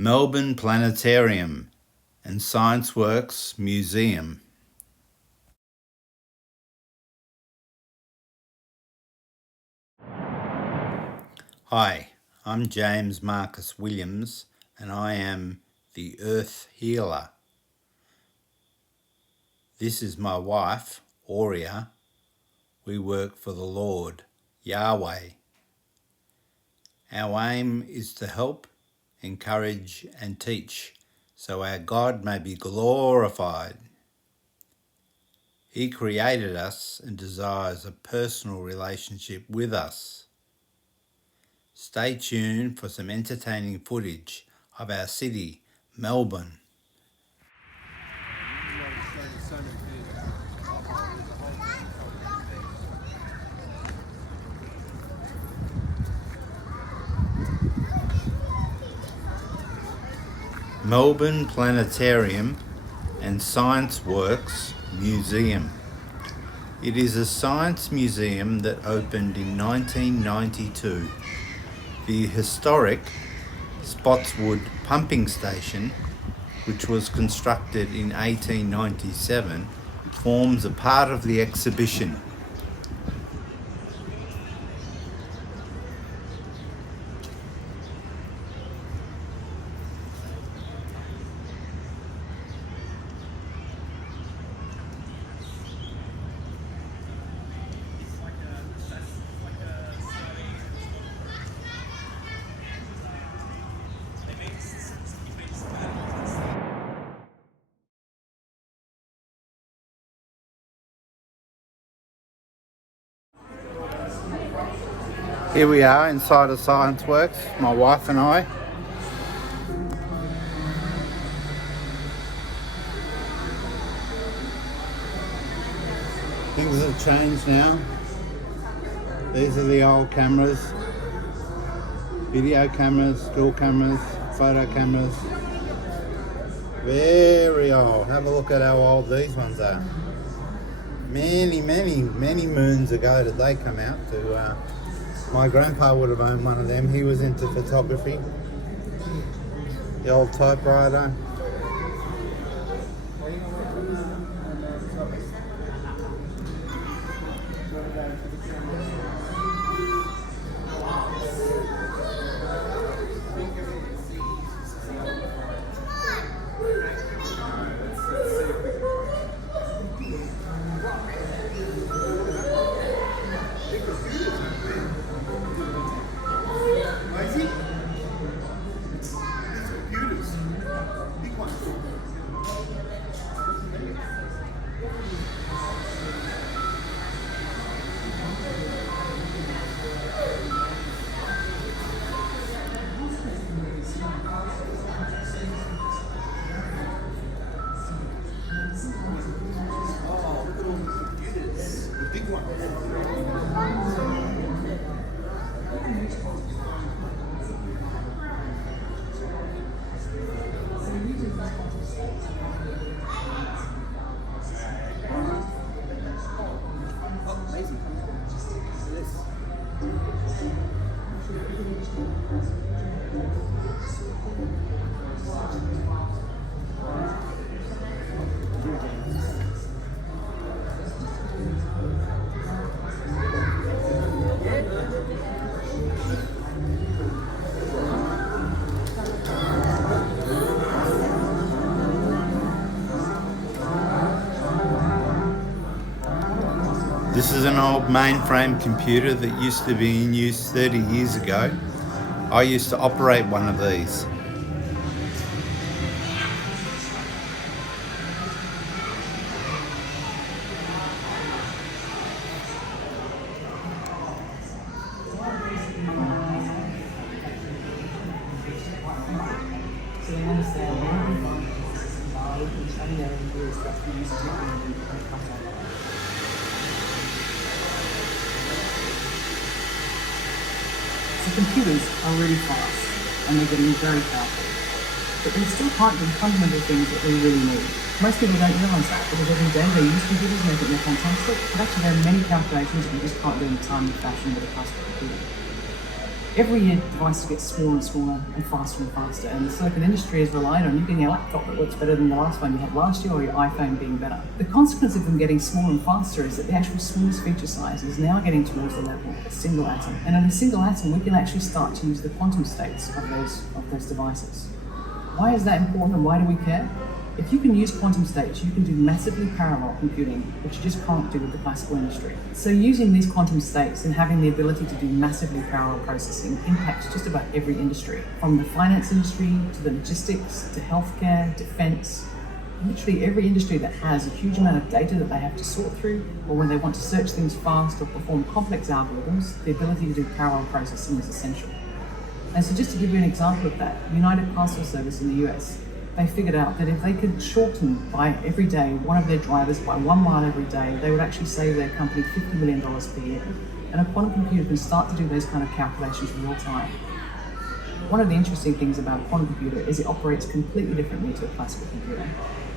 Melbourne Planetarium and Scienceworks Museum. Hi, I'm James Marcus Williams and I am the Earth Healer. This is my wife, Aurea. We work for the Lord, Yahweh. Our aim is to help, encourage and teach so our God may be glorified. He created us and desires a personal relationship with us. Stay tuned for some entertaining footage of our city, Melbourne. Melbourne Planetarium and Scienceworks Museum. It is a science museum that opened in 1992. The historic Spotswood pumping station, which was constructed in 1897, forms a part of the exhibition. Here we are inside of Scienceworks, my wife and I. Things have changed now. These are the old cameras. Video cameras, still cameras, photo cameras. Very old. Have a look at how old these ones are. Many moons ago did they come out to... My grandpa would have owned one of them. He was into photography. The old typewriter. This is an old mainframe computer that used to be in use 30 years ago. I used to operate one of these. So computers are really fast and they're getting very powerful, but they still can't do fundamental things that we really need. Most people don't realise that because every day they use computers and they think they're fantastic, but actually there are many calculations that you just can't do in a timely fashion with a classical computer. Every year, devices get smaller and smaller and faster, and the silicon industry is relying on you getting a laptop that works better than the last one you had last year, or your iPhone being better. The consequence of them getting smaller and faster is that the actual smallest feature size is now getting towards the level of a single atom. And in a single atom, we can actually start to use the quantum states of those devices. Why is that important, and why do we care? If you can use quantum states, you can do massively parallel computing, which you just can't do with the classical industry. So using these quantum states and having the ability to do massively parallel processing impacts just about every industry, from the finance industry to the logistics to healthcare, defense. Literally every industry that has a huge amount of data that they have to sort through, or when they want to search things fast or perform complex algorithms, the ability to do parallel processing is essential. And so just to give you an example of that, United Parcel Service in the US, they figured out that if they could shorten by every day one of their drivers by 1 mile every day, they would actually save their company $50 million per year. And a quantum computer can start to do those kind of calculations real time. One of the interesting things about a quantum computer is it operates completely differently to a classical computer.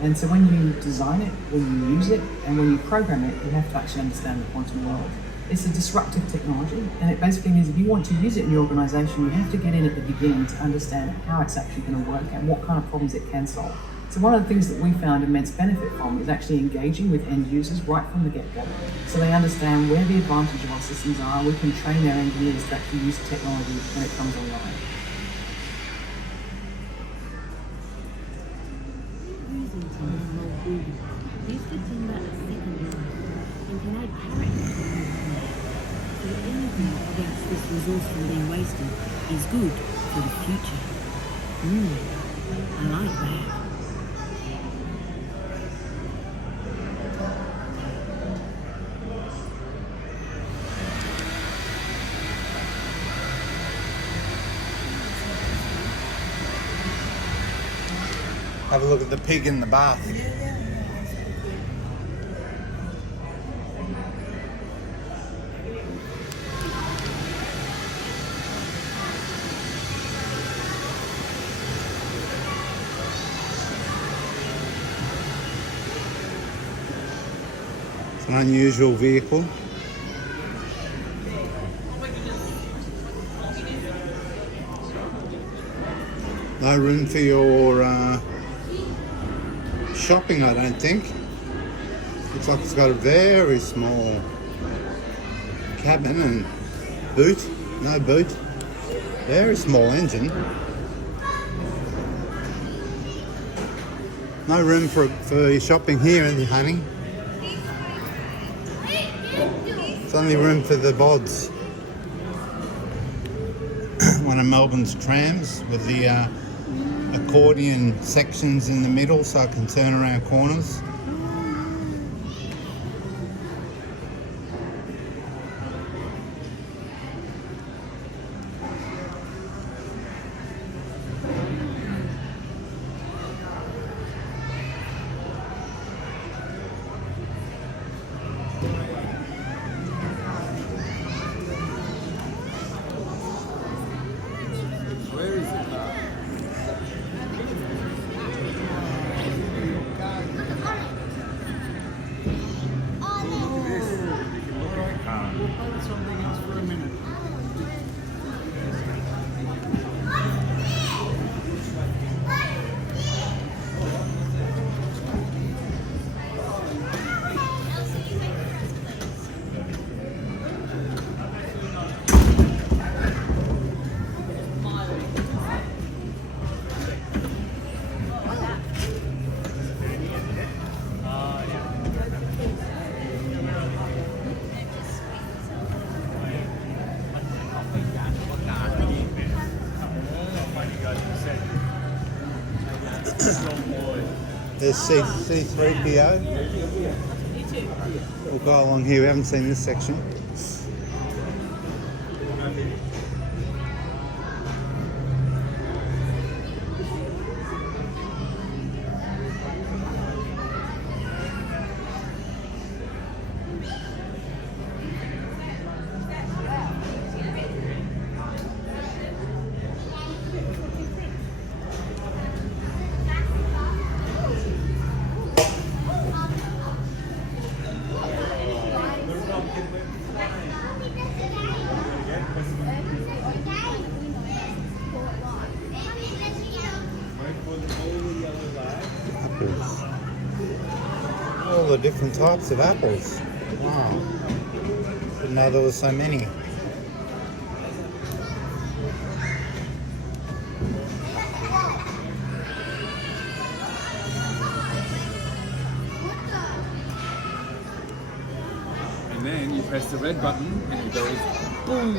And so when you design it, when you use it, and when you program it, you have to actually understand the quantum world. It's a disruptive technology, and it basically means if you want to use it in your organization, you have to get in at the beginning to understand how it's actually going to work and what kind of problems it can solve. So one of the things that we found immense benefit from is actually engaging with end users right from the get-go. So they understand where the advantage of our systems are, we can train their engineers to actually use the technology when it comes online. Against this resource from being wasted is good for the future. I like that. Have a look at the pig in the bath. It's an unusual vehicle. No room for your shopping, I don't think. Looks like it's got a very small cabin and boot. No boot. Very small engine. No room for shopping here, honey. It's only room for the bods. One of Melbourne's trams with the accordion sections in the middle so I can turn around corners. There's C3PO. We'll go along here, we haven't seen this section. apples. All the different types of apples. Wow. Didn't know there was so many. And then you press the red button and it goes boom.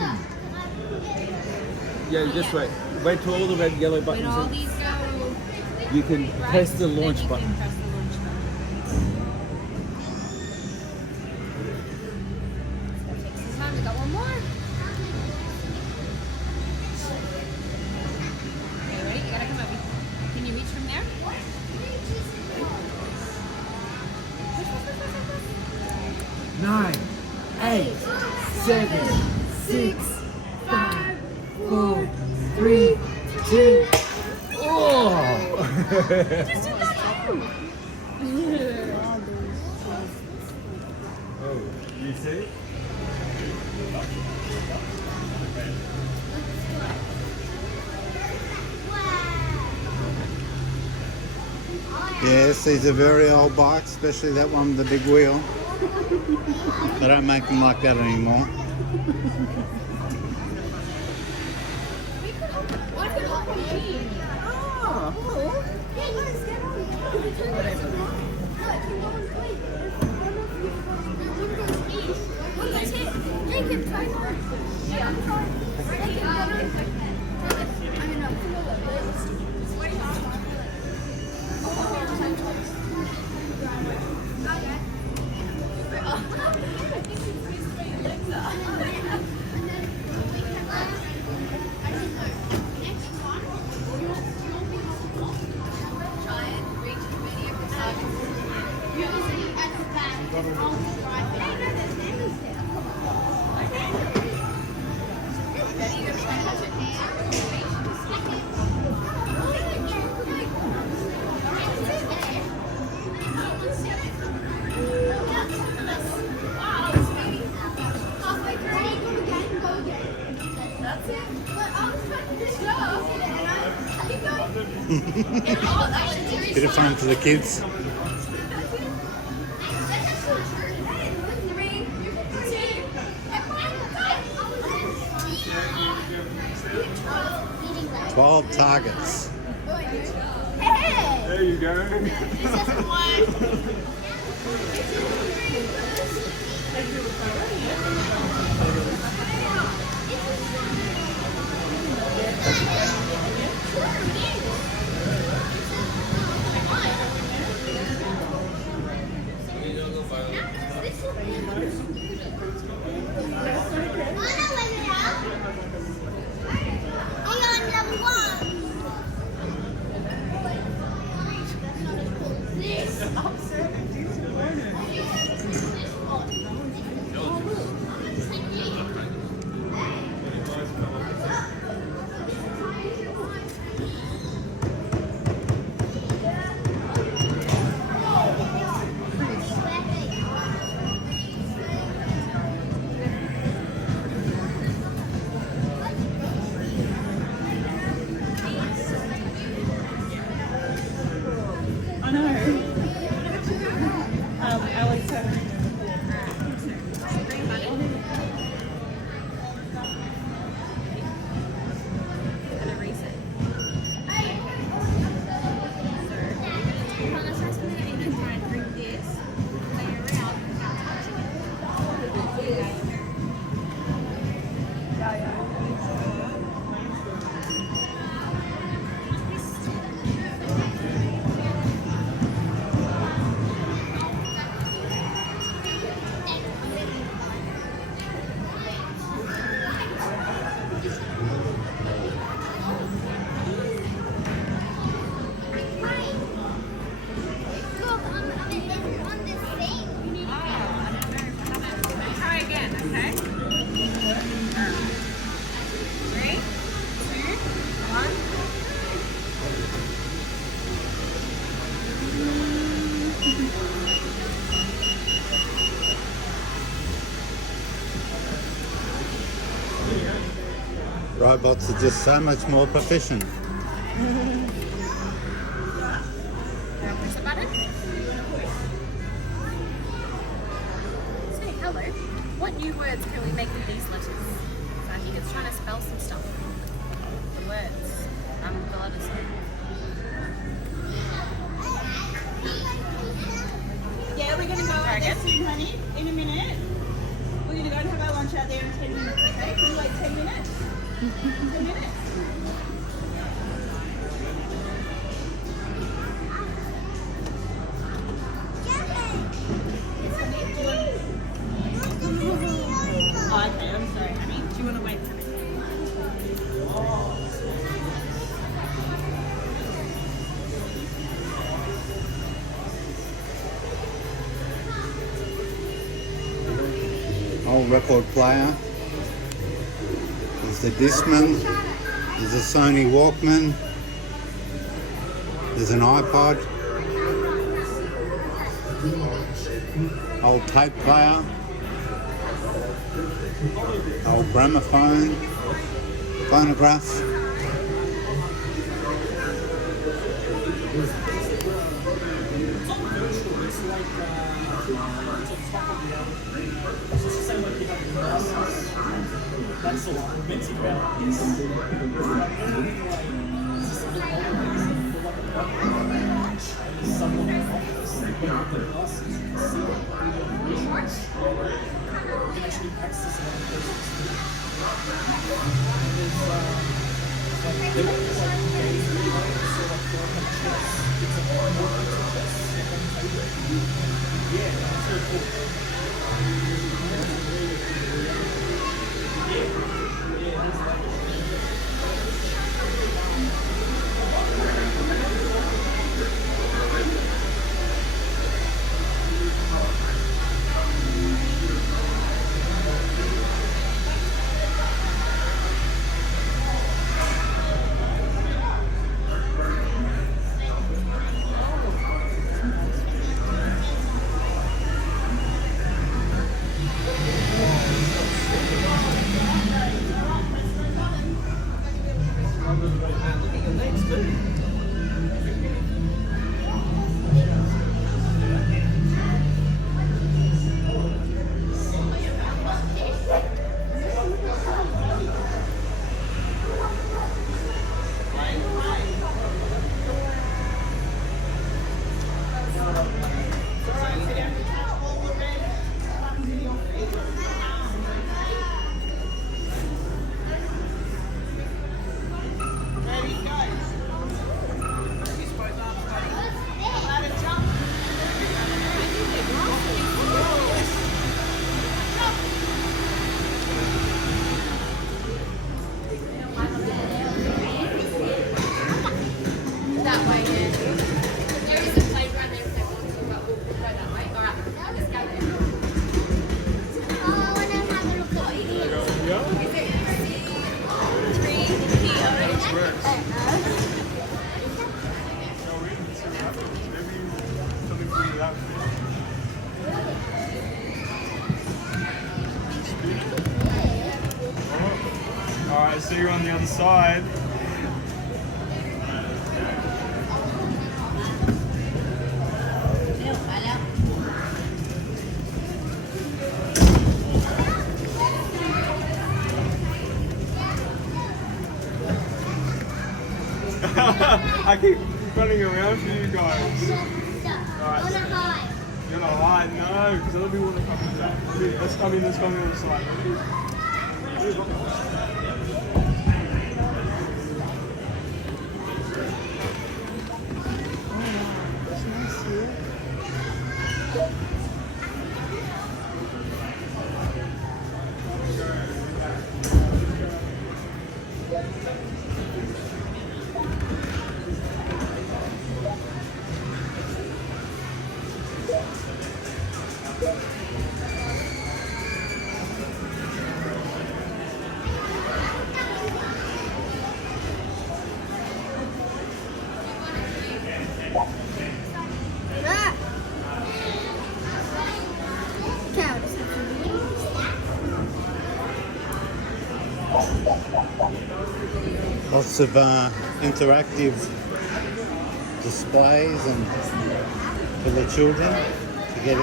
Yeah, you just wait. Wait till all the red, yellow When buttons. all are- these go You can right, press the then launch you button. can press the launch button. It's gonna take some time. We got one more. Okay, ready? You gotta come up. Can you reach from there? Push, push, push, push, push. 9, 8, 7, 6, 5, 4, 3, 2. Oh! Just do that too. Oh, you see? Yes, these are very old bikes, especially that one with the big wheel. They don't make them like that anymore. What if we hop on G? Bit of fun for the kids. Hey! 12 targets. There you go. I know. Alex had Try again, okay? 3, 2, 1. Robots are just so much more proficient. Now push the button. Say hello. What new words can we make with these letters? So I think it's trying to spell some stuff. The words. The letters. Yeah, we're going to go Try out there again. soon, honey, in a minute. We're going to go and have our lunch out there in 10 minutes, okay? Can you wait 10 minutes? 10 minutes? Oh, okay, I'm sorry, honey. Do you want to wait for me? Old record player. There's the Discman. There's a Sony Walkman. There's an iPod. Old tape player. Old gramophone. Phonograph. That's all we're meant to go out. That way, yeah. There is a playground there if they want to, but we'll go that way. Alright, let's go there. Oh, I know how to look at it. Is it 3 Alright, so you're on the other side. I keep running around for you guys. Alright. You're gonna hide? No, because other people want to come in that. Let's come in on the side. Lots of interactive displays and for the children to get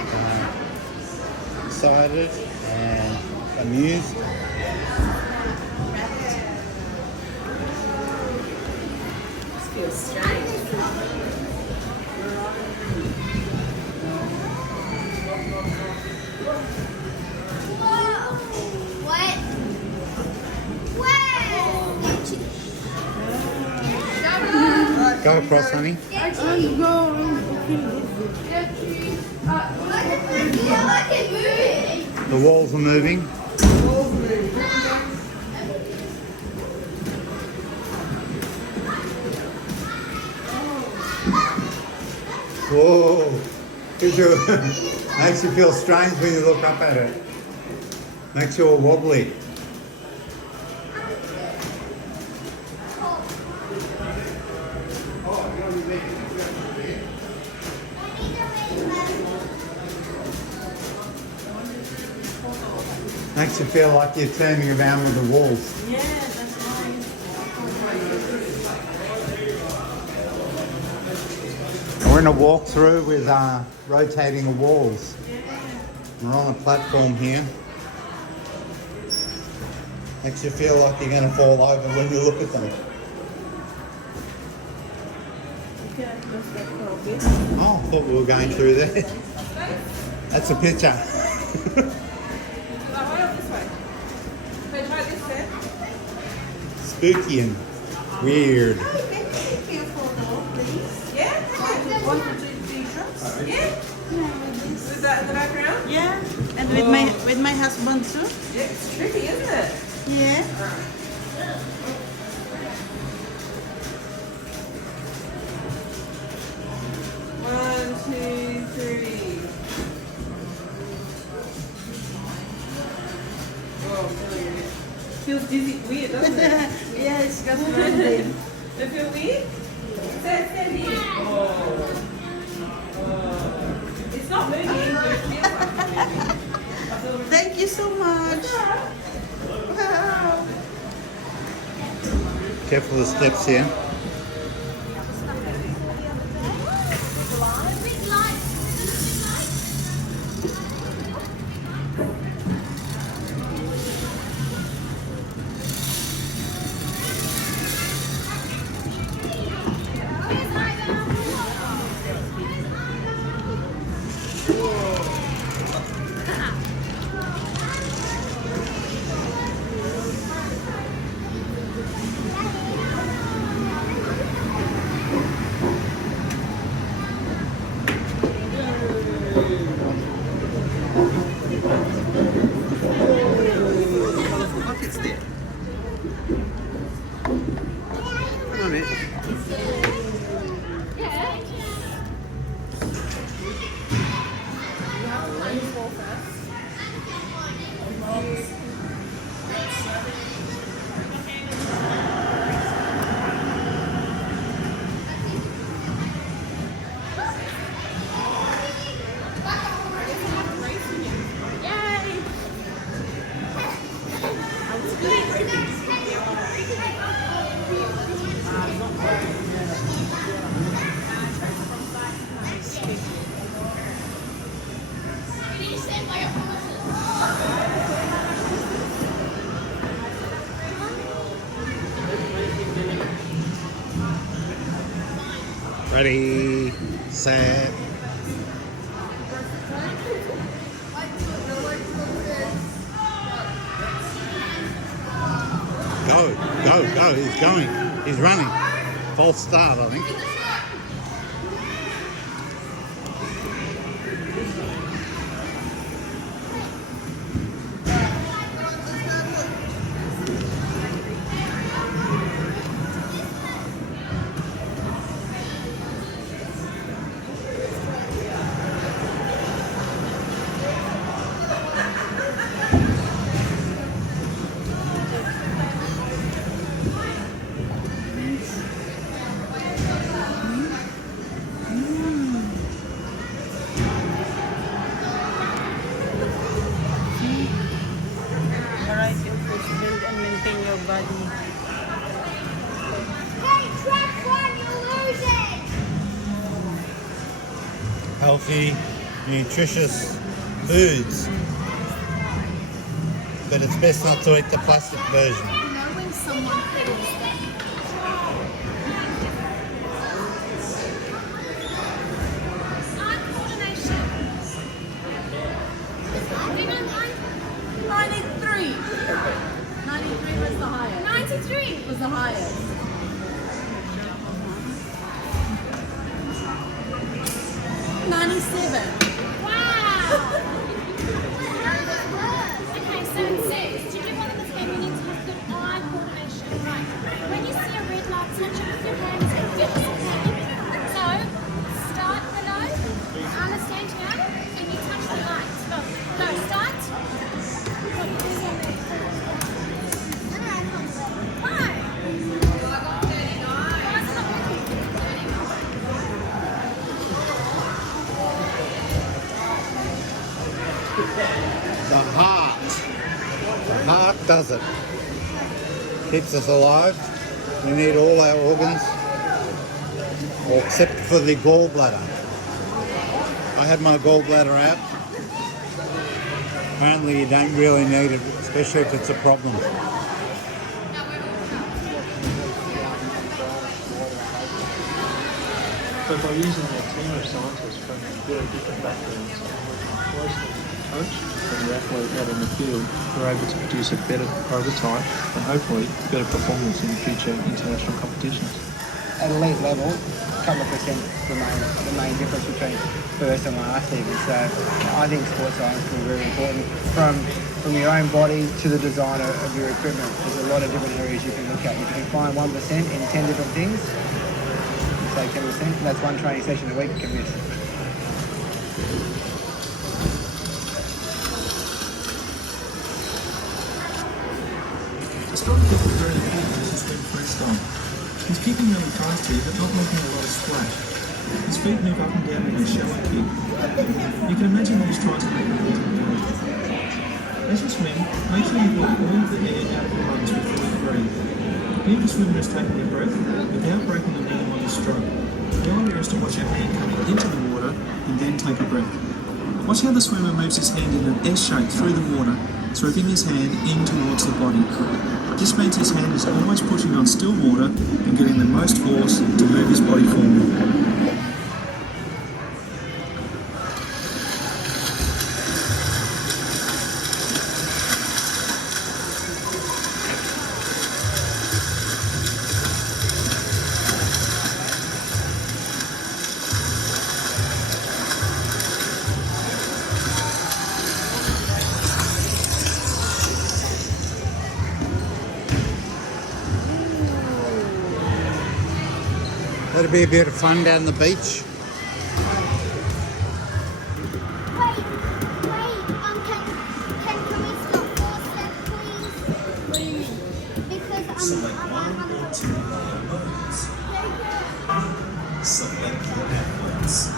excited and amused. Feels strange. Go across, honey. The walls are moving. Whoa! Makes you feel strange when you look up at it. Makes you all wobbly. Makes you feel like you're turning around with the walls. Yeah, that's nice. We're in a walkthrough with rotating the walls. We're on a platform here. Makes you feel like you're going to fall over when you look at them. Oh, I thought we were going through there. That's a picture. Spooky and weird. Yeah? One for two drops? Yeah? With that in the background? Yeah, and with my husband too. Yeah, it's tricky, isn't it? Yeah. One, two, three. Oh, really weird. Feels dizzy, weird, doesn't it? Yeah, it's just random. Does it feel weird? Stand here. Oh. It's not moving, but it feels like it's moving. Thank you so much. Wow. Careful of the steps here. Ready, set. Go, go, go. He's going. He's running. False start, I think. healthy, nutritious foods. But it's best not to eat the plastic version. You know when someone peddles that? Eye coordination. 93. 93 was the highest. 93 Was the highest. 97. Wow! Okay, so it says, to do one of the things, you need to have good eye coordination. Right. When you see a red light, touch it with your hands and fix it. So, start below, understand now, and you touch the light. No, start. Why? Why is it not working? The heart does it. Keeps us alive. We need all our organs, except for the gallbladder. I had my gallbladder out. Apparently you don't really need it, especially if it's a problem. So by using a team of scientists from very different backgrounds and working closely with the coach and the athlete out in the field, we're able to produce a better prototype and hopefully better performance in future international competitions. At elite level, a couple of percent the main difference between first and last even. So I think sports science can be very important from your own body to the design of your equipment. There's a lot of different areas you can look at. If you can find 1% in 10 different things, say 10%, that's one training session a week you can miss. To stop people very important is swim freestyle. He's kicking really fast here, but not making a lot of splash. His feet move up and down in a shallow kick. You can imagine that he's trying to make a good movement. As you swim, make sure you blow all the air out of your lungs before you breathe. If the swimmer is taking a breath without breaking the rhythm on the stroke. The idea is to watch your hand coming into the water and then take a breath. Watch how the swimmer moves his hand in an S shape through the water, sweeping his hand in towards the body. This means his hand is always pushing on still water and getting the most force to move his body forward. That'll be a bit of fun down the beach. Can we stop for a sec, please? Because Select your networks.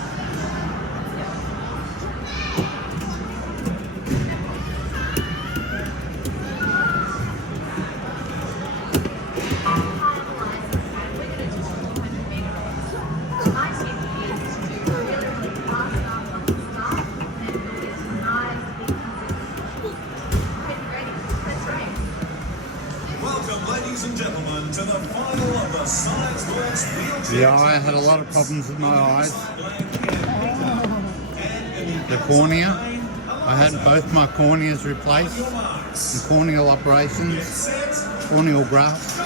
Ladies and gentlemen, to the final of the Scienceworks wheelchair. Yeah, I had a lot of problems with my eyes. The cornea. I had both my corneas replaced, and corneal operations, corneal graft.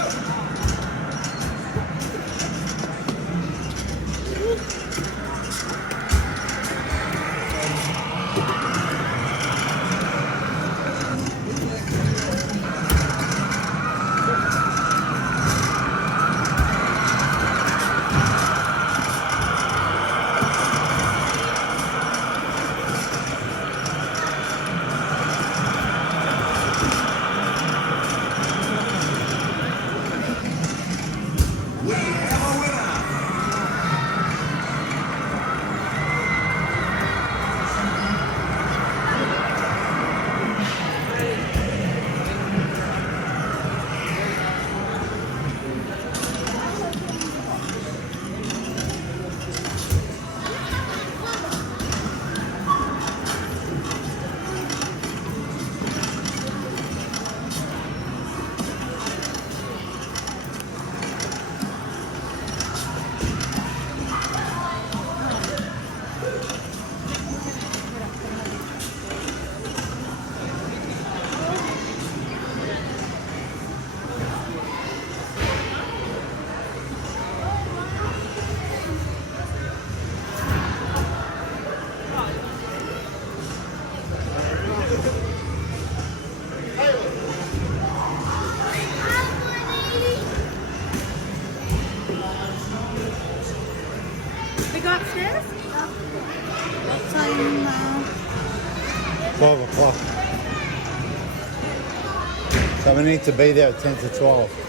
go upstairs? What time? 12 o'clock. So we need to be there at 10 to 12.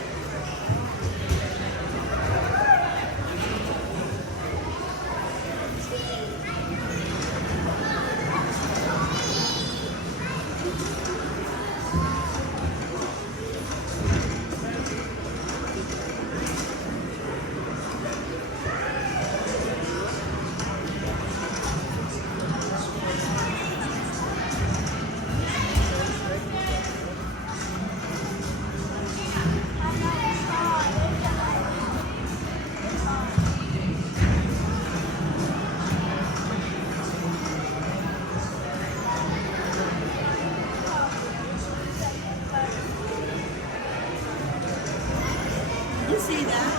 You see that?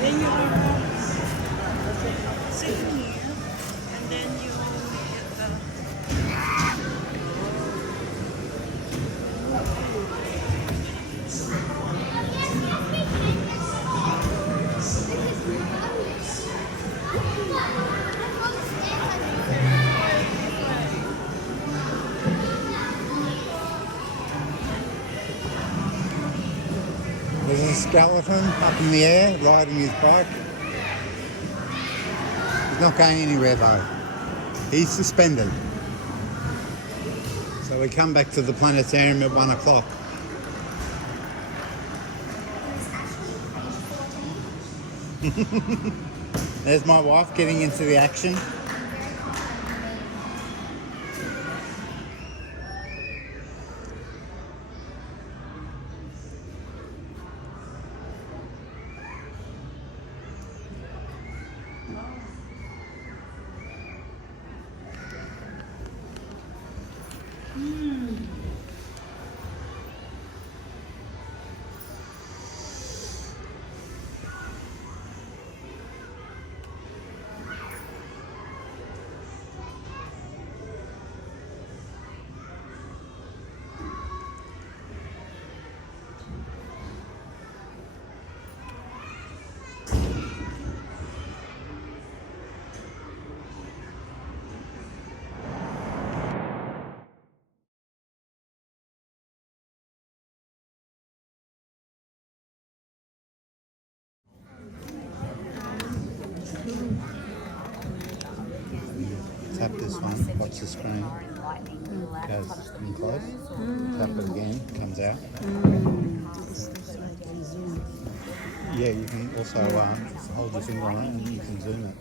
Then you sit here, and then you hit the. There's a skeleton up in the air riding his bike. He's not going anywhere though. He's suspended. So we come back to the planetarium at 1 o'clock. There's my wife getting into the action. Tap this one, watch the screen. Goes in close. Tap it again, comes out. Yeah, you can also hold your finger on it and you can zoom it.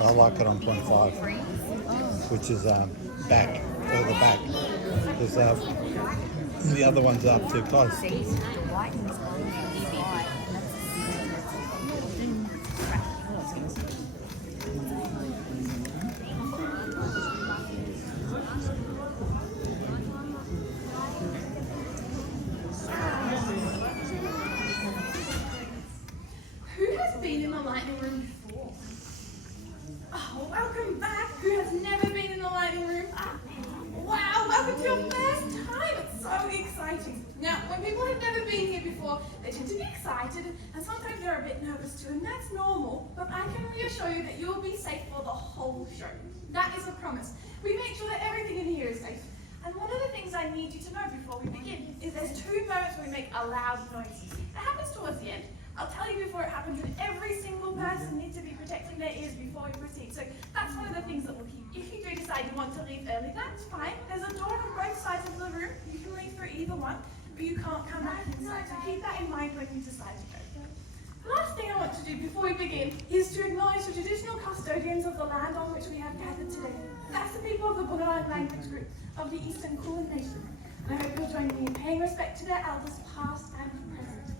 I like it on 0.5, which is back, further back, because the other one's up too close. Been in the lightning room before? Oh, welcome back. Who has never been in the lightning room? Wow, welcome to your first time. It's so exciting. Now, when people have never been here before, they tend to be excited and sometimes they're a bit nervous too, and that's normal, but I can reassure you that you'll be safe for the whole show. That is a promise. We make sure that everything in here is safe. And one of the things I need you to know before we begin is there's 2 moments where we make a loud noise. It happens towards the end. I'll tell you before it happens, and every single person needs to be protecting their ears before we proceed. So that's one of the things that we'll keep. If you do decide you want to leave early, that's fine. There's a door on both sides of the room. You can leave through either one, but you can't come back inside. So keep that in mind when you decide to go. The last thing I want to do before we begin is to acknowledge the traditional custodians of the land on which we have gathered today. That's the people of the Bunurong language group of the Eastern Kulin Nation. And I hope you'll join me in paying respect to their elders past and present.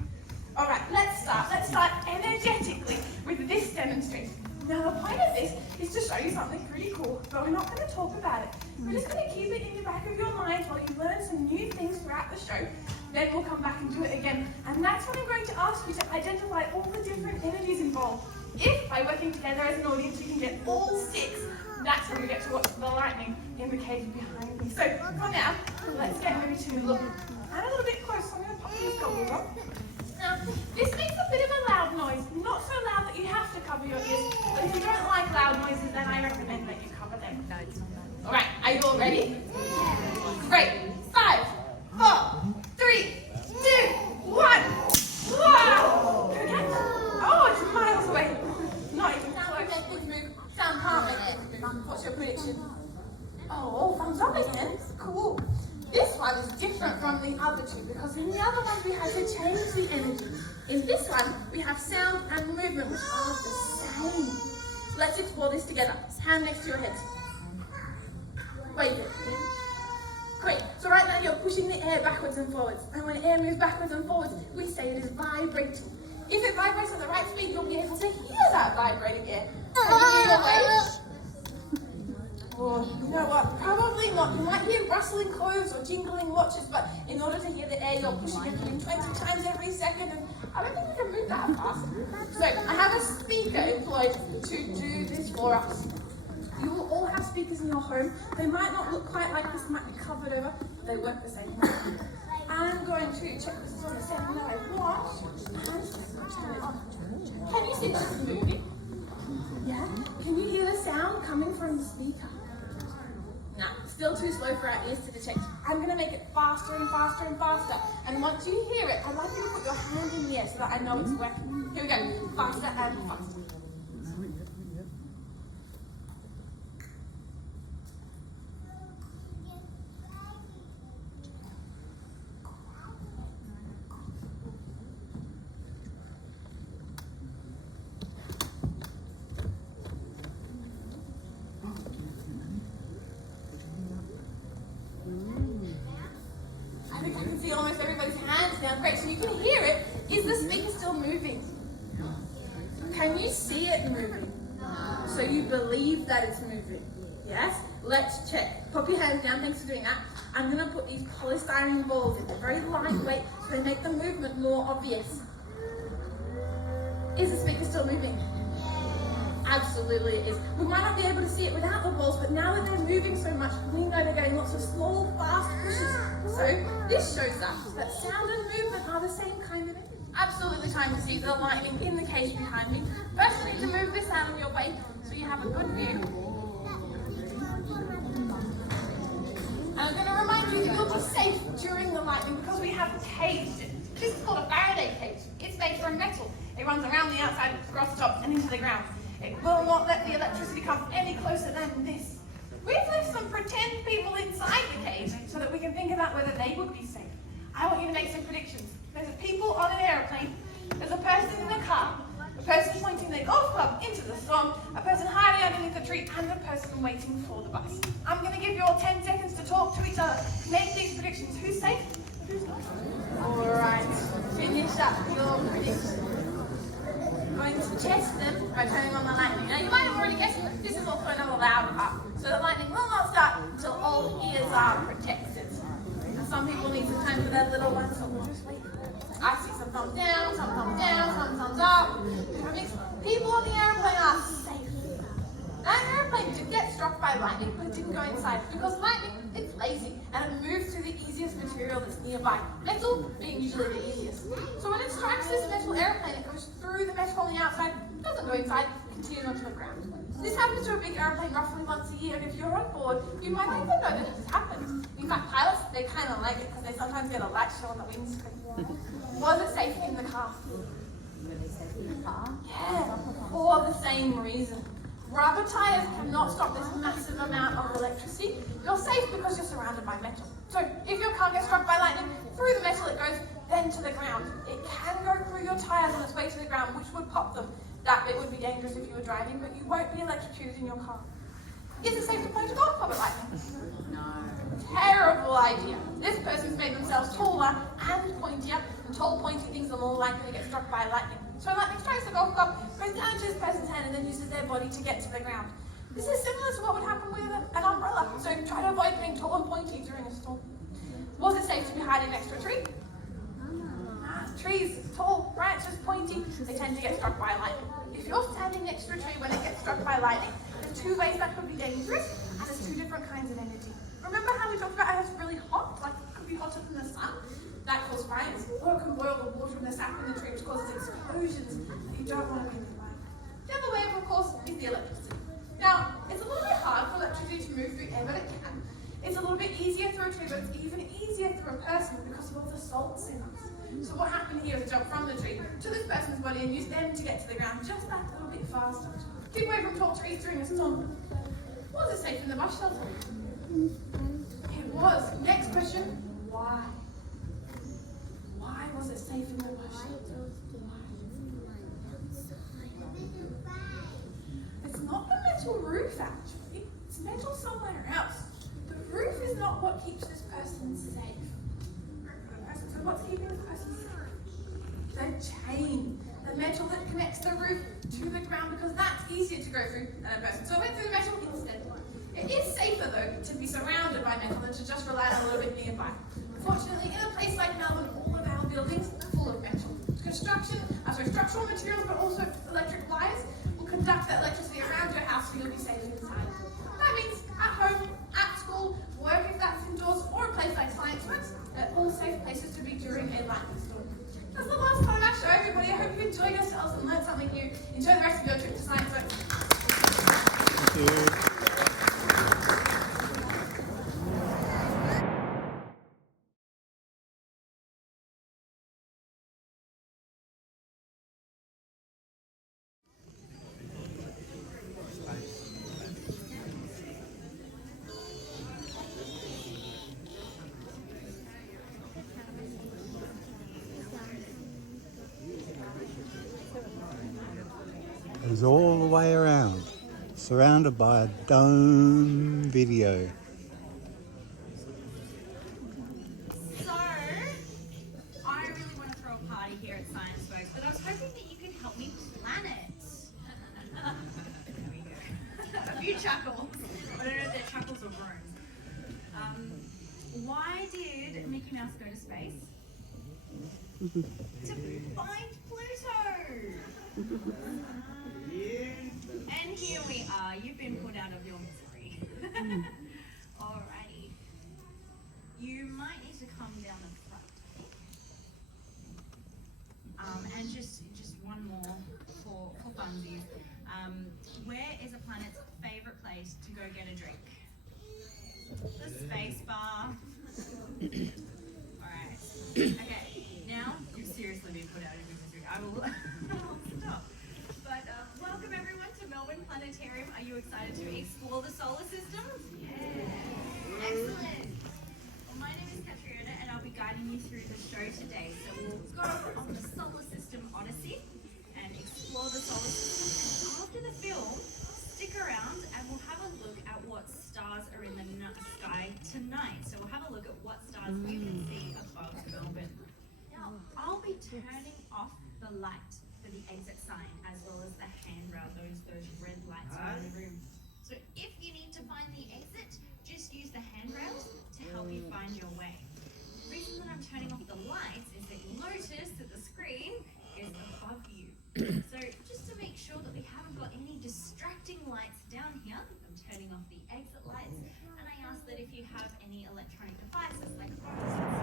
Alright, let's start energetically with this demonstration. Now the point of this is to show you something pretty cool, but we're not going to talk about it. We're just going to keep it in the back of your mind while you learn some new things throughout the show. Then we'll come back and do it again. And that's when I'm going to ask you to identify all the different energies involved. If by working together as an audience you can get all 6, that's when we get to watch the lightning in the cave behind me. So for now, let's get ready to look and a little bit closer. I'm going to pop these goggles on. from the other two, because in the other ones we had to change the energy. In this one, we have sound and movement, which are the same. Let's explore this together. Hand next to your head. Wave it. Great. So right now you're pushing the air backwards and forwards. And when air moves backwards and forwards, we say it is vibrating. If it vibrates at the right speed, you'll be able to hear that vibrating air. Can you hear your wave? Or, you know what, probably not. You might hear rustling clothes or jingling watches, but in order to hear the air, you're pushing it through 20 times every second, and I don't think we can move that fast. So I have a speaker employed to do this for us. You will all have speakers in your home. They might not look quite like this, might be covered over, but they work the same way. I'm going to check this is on the same that I want, and turn it on. Can you see this is moving? Yeah? Can you hear the sound coming from the speaker? No, still too slow for our ears to detect. I'm going to make it faster and faster and faster. And once you hear it, I'd like you to put your hand in the air so that I know it's working. Here we go. Faster and faster. I think I can see almost everybody's hands now. Great, so you can hear it. Is the speaker still moving? Can you see it moving? So you believe that it's moving? Yes? Let's check. Pop your hands down, thanks for doing that. I'm going to put these polystyrene balls in. They're very lightweight, so they make the movement more obvious. Is the speaker still moving? Absolutely it is. We might not be able to see it without the balls, but now that they're moving so much, we know they're getting lots of small, fast pushes. So this shows us that sound and movement are the same kind of energy. Absolutely time to see the lightning in the cage behind me. First I need to move this out of your way so you have a good view. And I'm going to remind you that you'll be safe during the lightning because we have caged it. This is called a Faraday cage. It's made from metal. It runs around the outside, across the top and into the ground. It will not let the electricity come any closer than this. We've left some pretend people inside the cage so that we can think about whether they would be safe. I want you to make some predictions. There's people on an aeroplane, there's a person in a car, a person pointing their golf club into the storm, a person hiding underneath a tree, and a person waiting for the bus. I'm going to give you all 10 seconds to talk to each other. Make these predictions. Who's safe? Who's not? Alright, finish up your predictions. Going to test them by turning on the lightning. Now you might have already guessed that this is also another loud part, so the lightning will not start until all ears are protected. Now some people need some time for their little ones, so we'll just wait. I see some thumbs down, some thumbs up. That means people on the airplane are safe. That airplane did get struck by lightning, but it didn't go inside because lightning, it's lazy and it moves to the easiest material that's nearby. Metal being usually the easiest. So when it strikes this metal airplane, it goes through the metal on the outside, doesn't go inside, continues onto the ground. This happens to a big airplane roughly once a year, and if you're on board, you might not even know that it has happened. In fact, pilots, they kind of like it because they sometimes get a light show on the windscreen. Was it safe in the car? Yeah, for the same reason. Rubber tires cannot stop this massive amount of electricity. You're safe because you're surrounded by metal. So if your car gets struck by lightning, through the metal it goes, then to the ground. It can go through your tires on its way to the ground, which would pop them. That bit would be dangerous if you were driving, but you won't be electrocuted in your car. Is it safe to point a golf club at lightning? No. Terrible idea. This person's made themselves taller and pointier, and tall, pointy things are more likely to get struck by lightning. So lightning strikes the golf club, goes down to this person's hand, and then uses their body to get to the ground. This is similar to what would happen with an umbrella, so try to avoid being tall and pointy during a storm. Was it safe to be hiding next to a tree? Trees, tall, branches, pointy, they tend to get struck by lightning. If you're standing next to a tree when it gets struck by lightning, there's two ways that could be dangerous, and there's two different kinds of energy. Remember how we talked about how it's really hot, like it could be hotter than the sun? That causes fires, or it can boil the water in the sap in the tree, which causes explosions that you don't want to be in. The other way, of course, is the electricity. Now, it's a little bit hard for electricity to move through air, but it can. It's a little bit easier through a tree, but it's even easier through a person because of all the salts in us. So what happened here is jump from the tree to this person's body and use them to get to the ground just that little bit faster. Keep away from tall trees during a storm. Was it safe in the bus shelter? It was. Next question, why? it's safe in the ocean. It's not the metal roof, actually. It's metal somewhere else. The roof is not what keeps this person safe. So what's keeping this person safe? The chain. The metal that connects the roof to the ground, because that's easier to go through than a person. So I went through the metal instead. It is safer, though, to be surrounded by metal than to just rely on a little bit nearby. Fortunately, in a place like Melbourne, all of our buildings are full of metal. Structural materials, but also electric wires will conduct that electricity around your house so you'll be safe inside. That means at home, at school, work if that's indoors, or a place like Scienceworks, they're all safe places to be during a lightning storm. That's the last part of our show, everybody. I hope you enjoyed yourselves and learned something new. Enjoy the rest of your trip to Scienceworks. Thank you. It's all the way around, surrounded by a dome video. So, I really want to throw a party here at Scienceworks, but I was hoping that you could help me plan it. There we go. A few chuckles. I don't know if they're chuckles or groans. Why did Mickey Mouse go to space? To find Pluto! And here we are. You've been put out of your misery. Alrighty. You might need to come down the front. And just one more for funsies. Where is a planet's favourite place to go get a drink? The space bar. Alright. Okay. Now you've seriously been put out of your misery. I will stop. But welcome everyone to Melbourne Planetarium. Are you excited to explore the solar system? Yeah. Excellent. Well, my name is Katriona and I'll be guiding you through the show today. So we'll go on the solar system odyssey and explore the solar system. And after the film, stick around and we'll have a look at what stars are in the sky tonight. So we'll have a look at what stars we can see above Melbourne. Now, I'll be turning off the light for the exit sign as well as the handrail, those red lights around the room. So if you need to find the exit, just use the handrails to help you find your way. The reason that I'm turning off the lights is that you'll notice that the screen is above you. So just to make sure that we haven't got any distracting lights down here, I'm turning off the exit lights, and I ask that if you have any electronic devices like phones and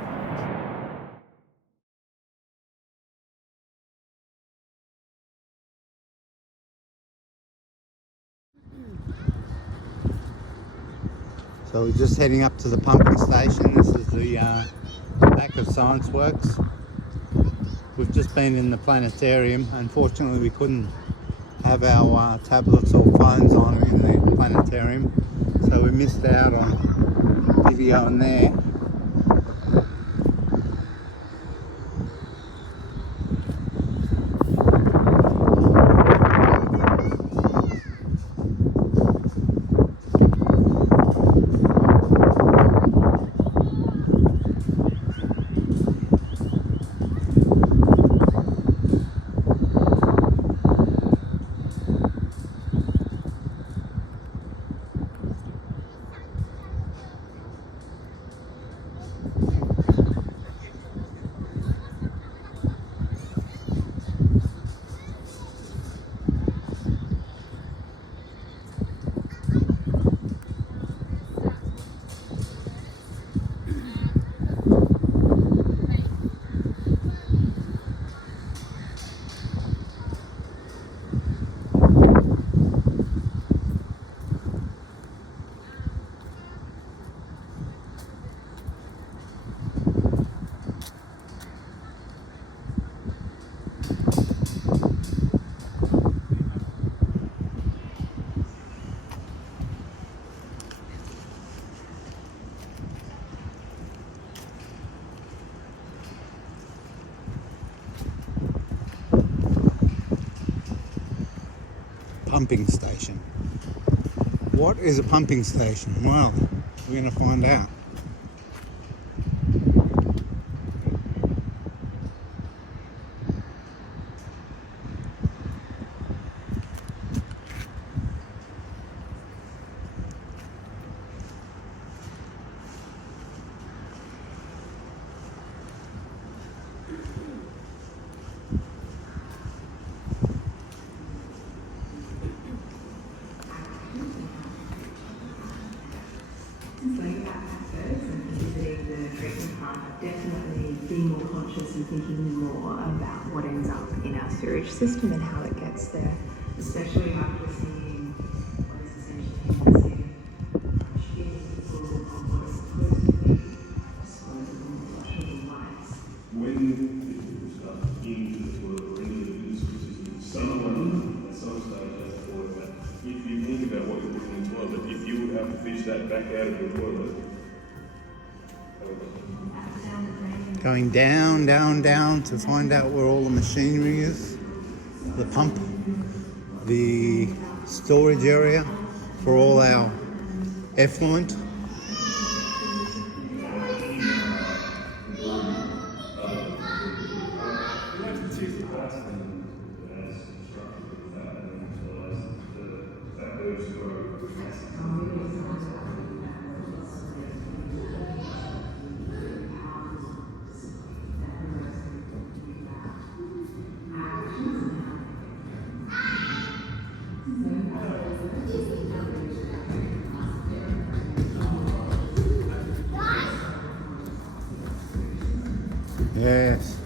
So we're just heading up to the pumping station. This is the back of Scienceworks. We've just been in the planetarium. Unfortunately, we couldn't have our tablets or phones on in the planetarium, so we missed out on video in there. pumping station. What is a pumping station? Well, we're going to find out. Definitely being more conscious and thinking more about what ends up in our sewage system and how it gets there, especially after seeing what is essentially of what is supposed to be disposable flushable lights. When people start into the toilet or into the system, someone at some stage has to thought about if you think about what you're putting in the toilet, if you would have to fish that back out of the toilet. Going down, down, down to find out where all the machinery is. The pump, the storage area for all our effluent. Yes.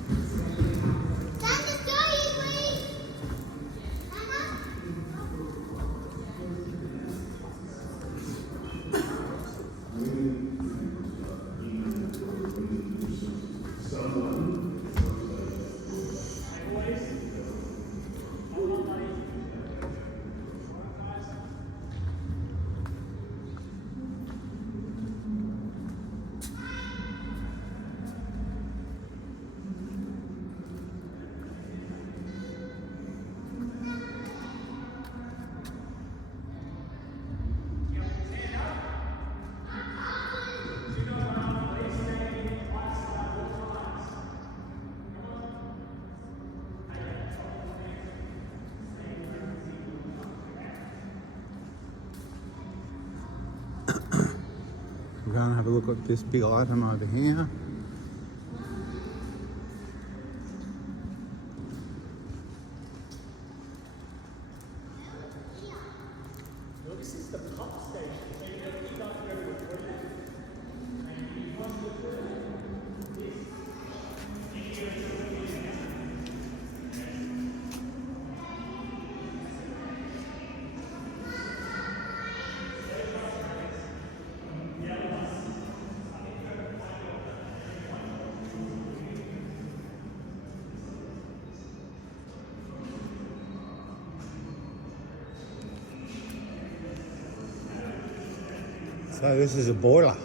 We're going to have a look at this big item over here. This is the pump station. So you don't go to the toilet. And you want to put this. So this is a boiler.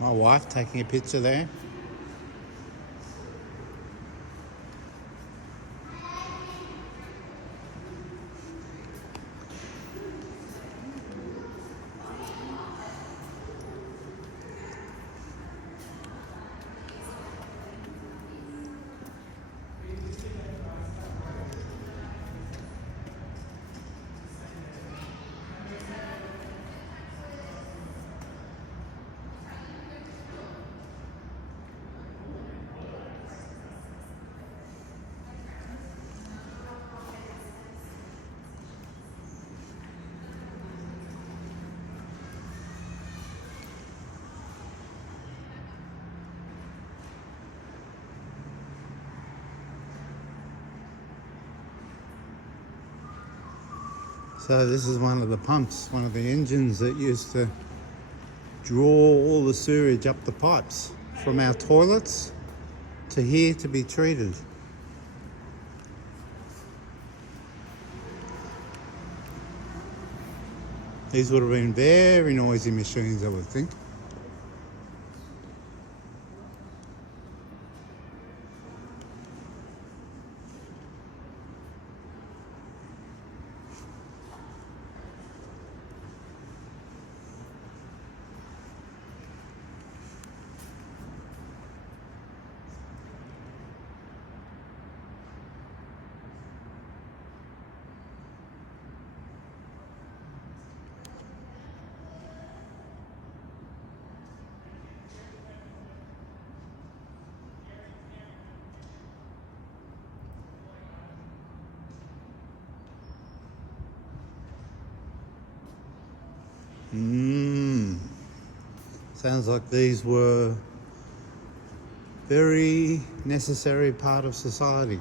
My wife taking a picture there. So this is one of the pumps, one of the engines that used to draw all the sewage up the pipes from our toilets to here to be treated. These would have been very noisy machines, I would think. Sounds like these were very necessary part of society.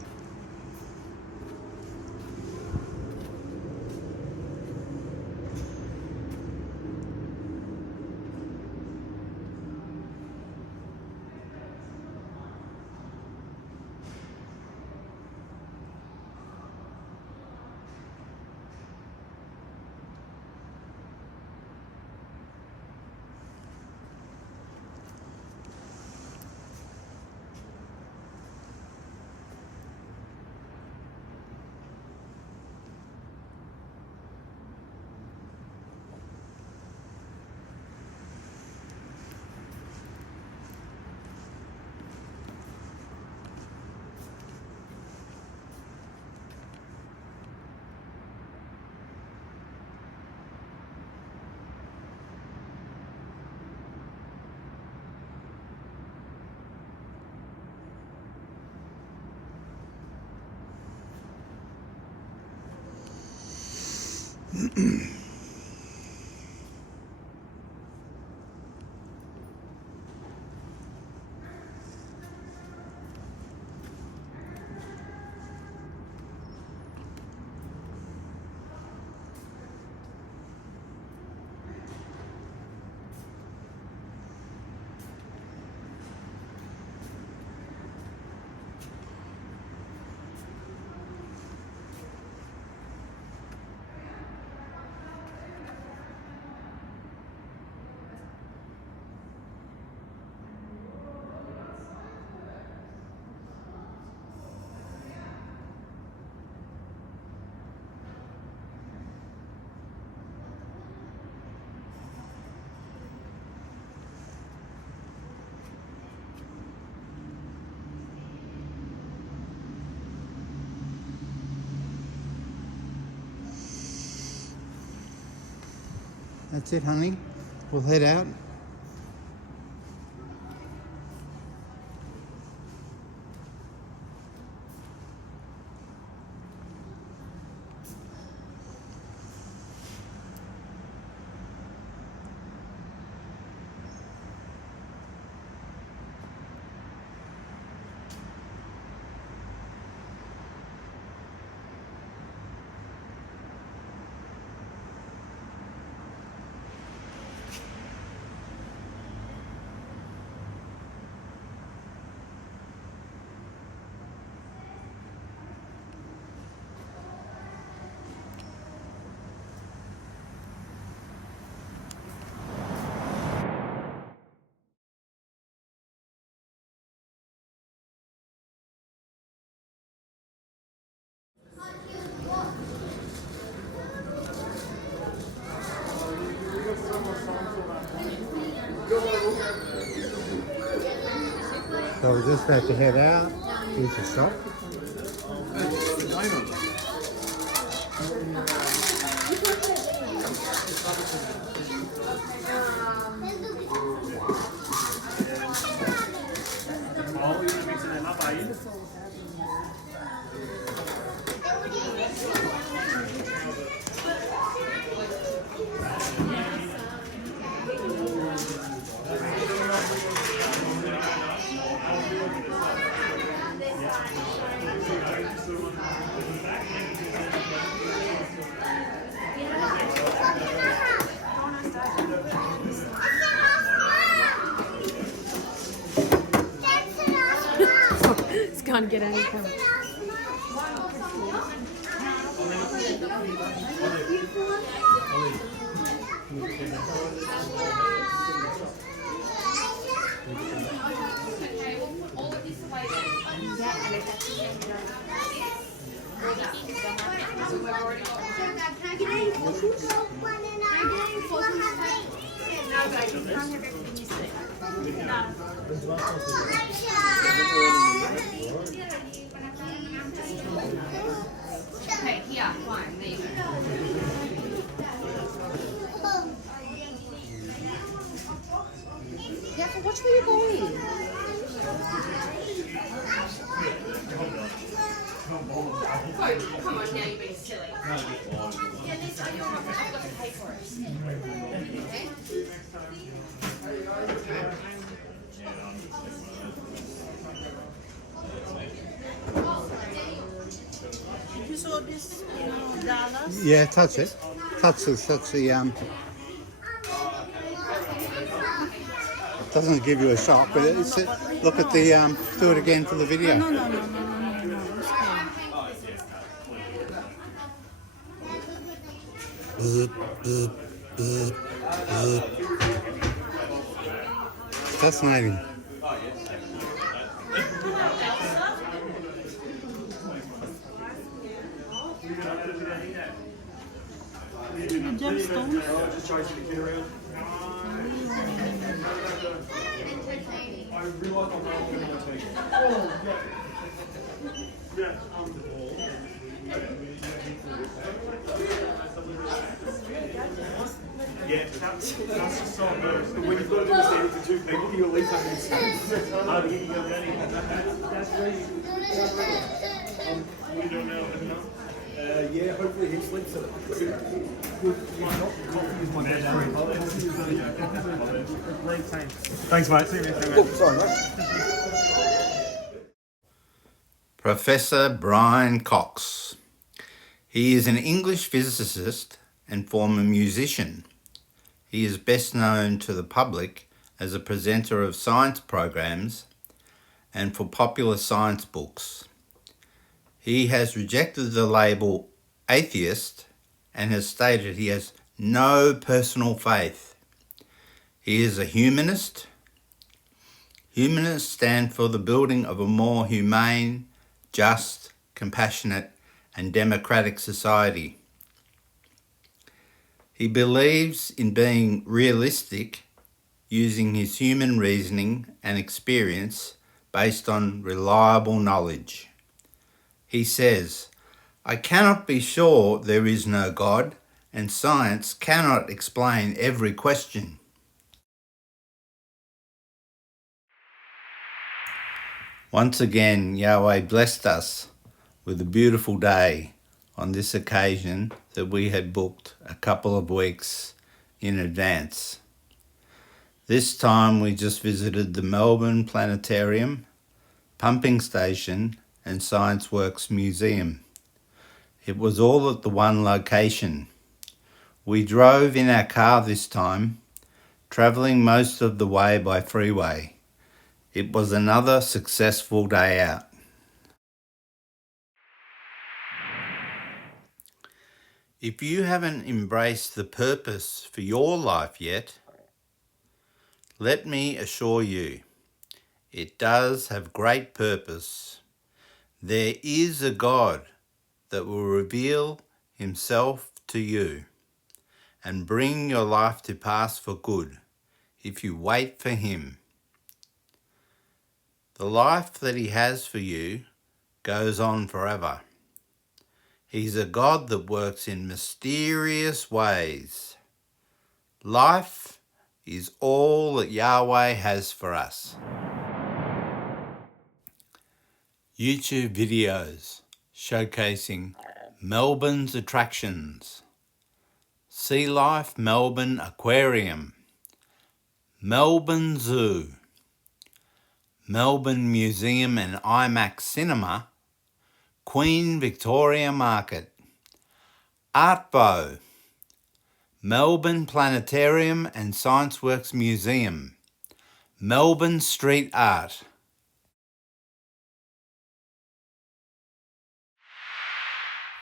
That's it, honey. We'll head out. we're just about to head out. Here's the shop. Can't get any cover. Okay, here, fine, there you go. Yeah, watch where you're going. Oh, come on now, you're being silly. Yeah, this I've got to pay for it. Okay? You saw this in Dallas? Yeah, touch it. Touch the doesn't give you a shot, but it's look at the do it again for the video. No. Bzz, bzz, bzz, bzz. Fascinating. The gemstones. I realised I'm not going to take it. Yeah, that's just so embarrassing. When you've got to do the standing for two people, you at least have to That's really. What are you doing now? Yeah, hopefully he sleeps at it. Coffee is my best friend. Thanks, mate. See you next time. Oh, sorry, mate. Professor Brian Cox. He is an English physicist and former musician. He is best known to the public as a presenter of science programs and for popular science books. He has rejected the label atheist and has stated he has no personal faith. He is a humanist. Humanists stand for the building of a more humane, just, compassionate, and democratic society. He believes in being realistic, using his human reasoning and experience based on reliable knowledge. He says, "I cannot be sure there is no God, and science cannot explain every question." Once again, Yahweh blessed us with a beautiful day on this occasion that we had booked a couple of weeks in advance. This time we just visited the Melbourne Planetarium, pumping station and Scienceworks Museum. It was all at the one location. We drove in our car this time, travelling most of the way by freeway. It was another successful day out. If you haven't embraced the purpose for your life yet, let me assure you, it does have great purpose. There is a God that will reveal himself to you and bring your life to pass for good if you wait for him. The life that he has for you goes on forever. He's a God that works in mysterious ways. Life is all that Yahweh has for us. YouTube videos showcasing Melbourne's attractions. Sea Life Melbourne Aquarium, Melbourne Zoo, Melbourne Museum and IMAX Cinema, Queen Victoria Market, Artbo, Melbourne Planetarium and Scienceworks Museum, Melbourne Street Art.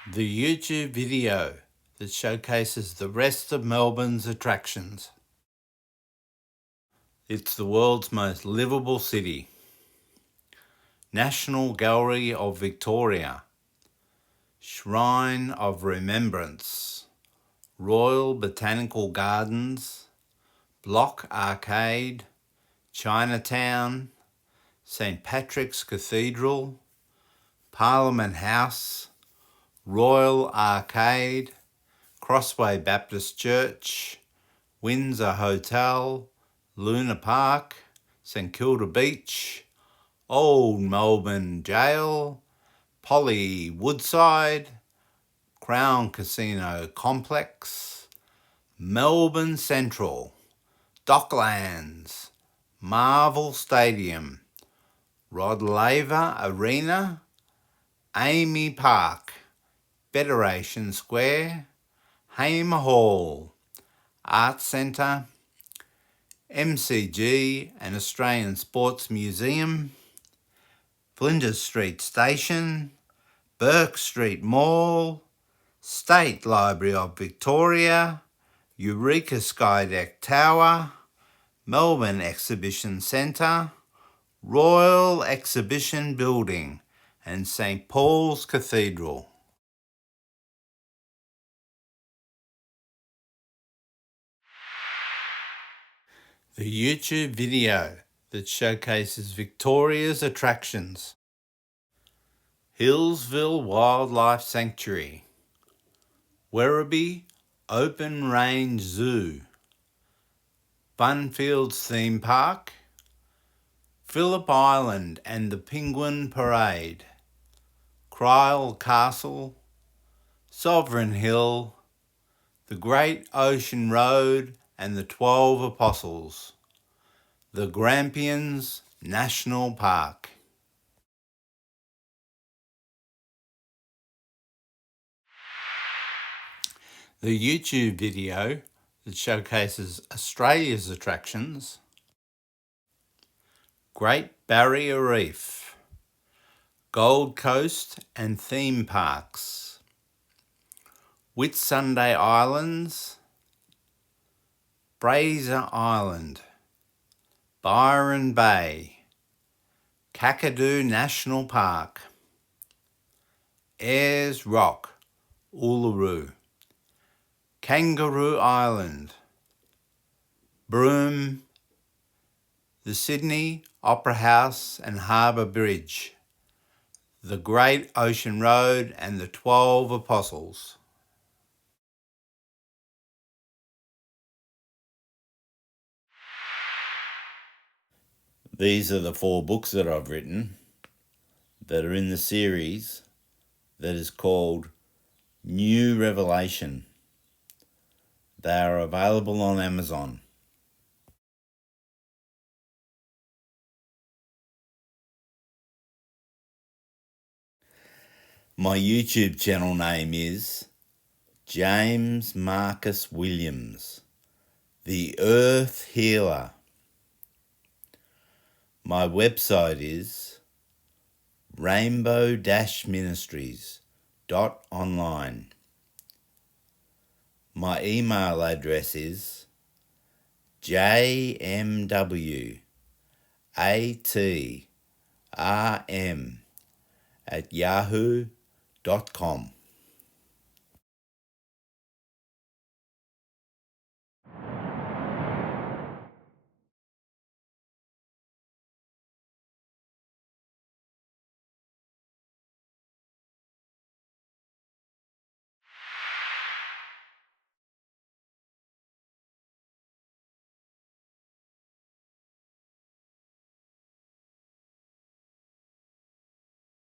The YouTube video that showcases the rest of Melbourne's attractions. It's the world's most livable city. National Gallery of Victoria, Shrine of Remembrance, Royal Botanical Gardens, Block Arcade, Chinatown, St. Patrick's Cathedral, Parliament House, Royal Arcade, Crossway Baptist Church, Windsor Hotel, Luna Park, St Kilda Beach, Old Melbourne Jail, Polly Woodside, Crown Casino Complex, Melbourne Central, Docklands, Marvel Stadium, Rod Laver Arena, Amy Park, Federation Square, Hamer Hall, Arts Centre, MCG and Australian Sports Museum, Flinders Street Station, Burke Street Mall, State Library of Victoria, Eureka Skydeck Tower, Melbourne Exhibition Centre, Royal Exhibition Building and St Paul's Cathedral. The YouTube video that showcases Victoria's attractions. Hillsville Wildlife Sanctuary, Werribee Open Range Zoo, Funfields Theme Park, Phillip Island and the Penguin Parade, Crile Castle, Sovereign Hill, the Great Ocean Road and the 12 Apostles, the Grampians National Park. The YouTube video that showcases Australia's attractions. Great Barrier Reef, Gold Coast and theme parks, Whitsunday Islands, Fraser Island, Byron Bay, Kakadu National Park, Ayers Rock, Uluru, Kangaroo Island, Broome, the Sydney Opera House and Harbour Bridge, the Great Ocean Road and the 12 Apostles. These are the 4 books that I've written that are in the series that is called New Revelation. They are available on Amazon. My YouTube channel name is James Marcus Williams, the Earth Healer. My website is rainbow-ministries.online. My email address is jmwatRM@yahoo.com.